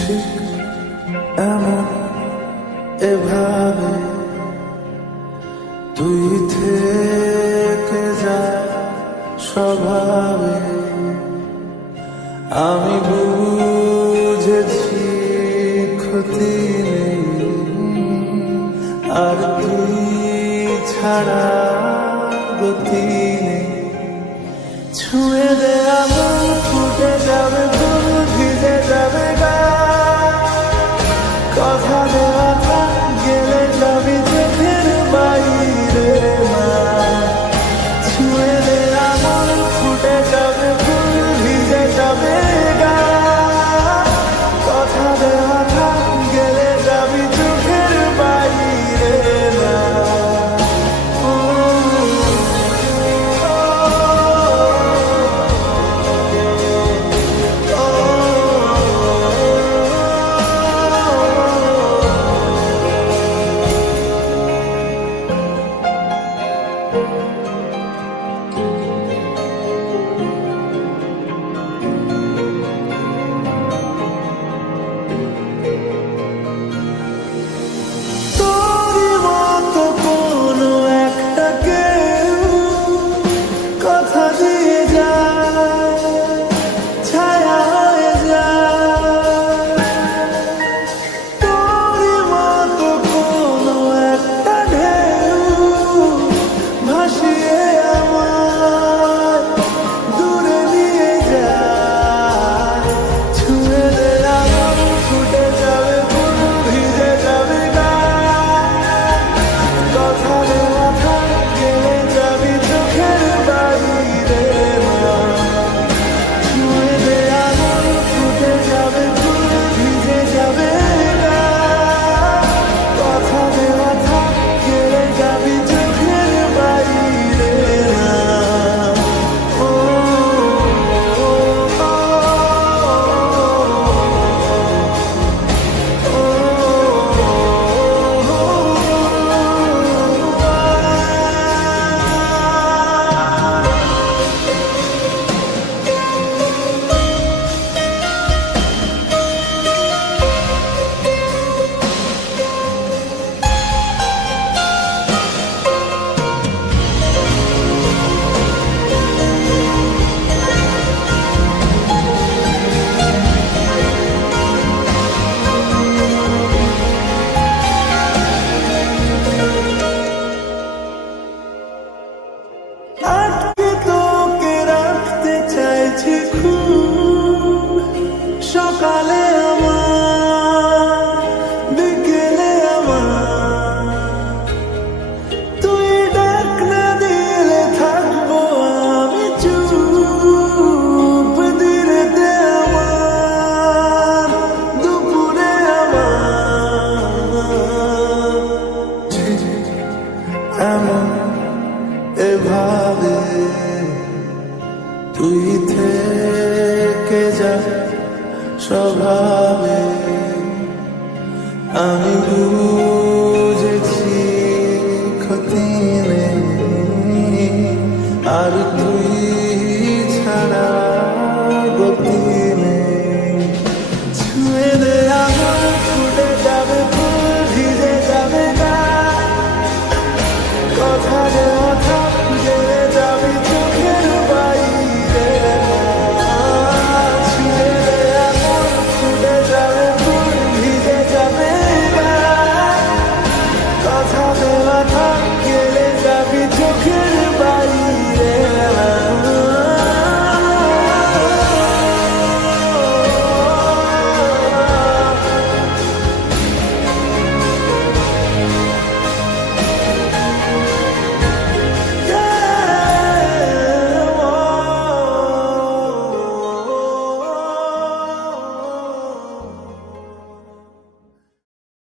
ঠিক এমন এভাবে তুই থেকে যা স্বভাবে। আমি বুঝেছি ক্ষতি নেই, আর তুই ছাড়া গতি নেই। ছুঁয়ে দে আমার, ফুটে যাবে ফুল, ভিজে যাবে গা। কথা দেওয়া থাক, গেলে যাবি চোখের বাইরে না। ছুঁয়ে দে আমার, ফুটে যাবে ফুল, ভিজে যাবে গা। কথা দেওয়া থাক, গেলে যাবি চোখের বাইরে না। সকালে আমার, বিকেলে আমার, তুই ডাক না দিলে থাকবো আমি চুপ। দিনেতে আমার, দুপুরে আমার, ঠিক এমন এভাবে তুই থেকে যা স্বভাব।